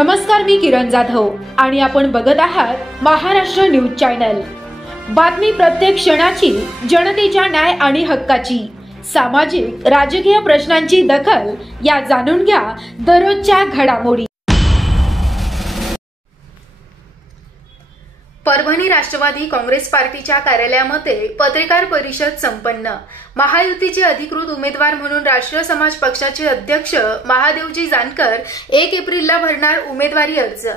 नमस्कार, मी किरण जाधव आणि आपण बघत आहात महाराष्ट्र न्यूज चॅनल। बातमी प्रत्येक क्षणाची, जनतेच्या न्याय आणि हक्काची, सामाजिक राजकीय प्रश्नांची दखल, या जाणून घ्या दररोजच्या घडामोडी। परभणी राष्ट्रवादी काँग्रेस पार्टीच्या कार्यालयामध्ये पत्रकार परिषद संपन्न। महायुतीचे अधिकृत उमेदवार म्हणून राष्ट्रीय समाज पक्षाचे अध्यक्ष महादेवजी जानकर 1 एप्रिलला भरणार उमेदवारी अर्ज।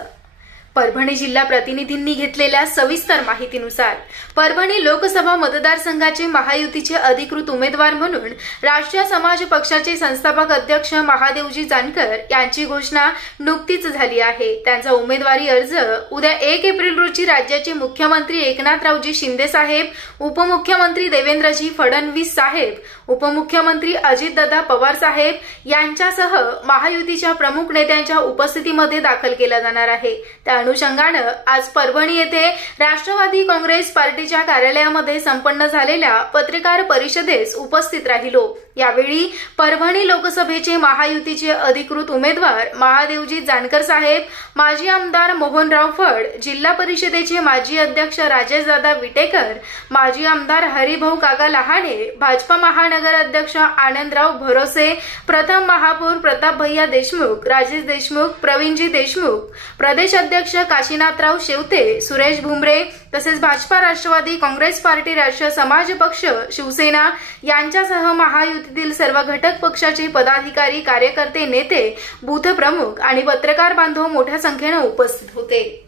परभणी जिल्हा प्रतिनिधींनी घेतलेल्या सविस्तर माहितीनुसार परभणी लोकसभा मतदारसंघाचे महायुतीचे अधिकृत उमेदवार म्हणून राष्ट्रीय समाज पक्षाचे संस्थापक अध्यक्ष महादेवजी जानकर यांची घोषणा नुकतीच झाली आहे। त्यांचा उमेदवारी अर्ज उद्या 1 एप्रिल रोजी राज्याचे मुख्यमंत्री एकनाथरावजी शिंदे साहेब, उपमुख्यमंत्री देवेंद्रजी फडणवीस साहेब, उपमुख्यमंत्री अजितदादा पवार साहेब यांच्यासह महायुतीच्या प्रमुख नेत्यांच्या उपस्थितीमध्ये दाखल केला जाणार आहे। त्या अनुषंगाने आज परभणी येथे राष्ट्रवादी काँग्रेस पार्टीच्या कार्यालयामध्ये संपन्न झालेल्या पत्रकार परिषदेस उपस्थित राहिलो। यावेळी परभणी लोकसभेचे महायुतीचे अधिकृत उमेदवार महादेवजी जानकर साहेब, माजी आमदार मोहनराव फड, जिल्हा परिषदेचे माजी अध्यक्ष राजेशदादा विटेकर, माजी आमदार हरिभाऊ काका लहाने, भाजपा महानगर अध्यक्ष आनंदराव भरोसे, प्रथम महापौर प्रताप भैया देशमुख, राजेश देशमुख, प्रवीणजी देशमुख, प्रदेश अध्यक्ष काशीनाथराव शेवते, सुरेश भुमरे तसेच भाजपा राष्ट्रवादी काँग्रेस पार्टी, राष्ट्रीय समाज पक्ष, शिवसेना यांच्यासह महायुतीतील सर्व घटक पक्षाचे पदाधिकारी, कार्यकर्ते, नेते, बूथ प्रमुख आणि पत्रकार बांधव मोठ्या संख्येने उपस्थित होते।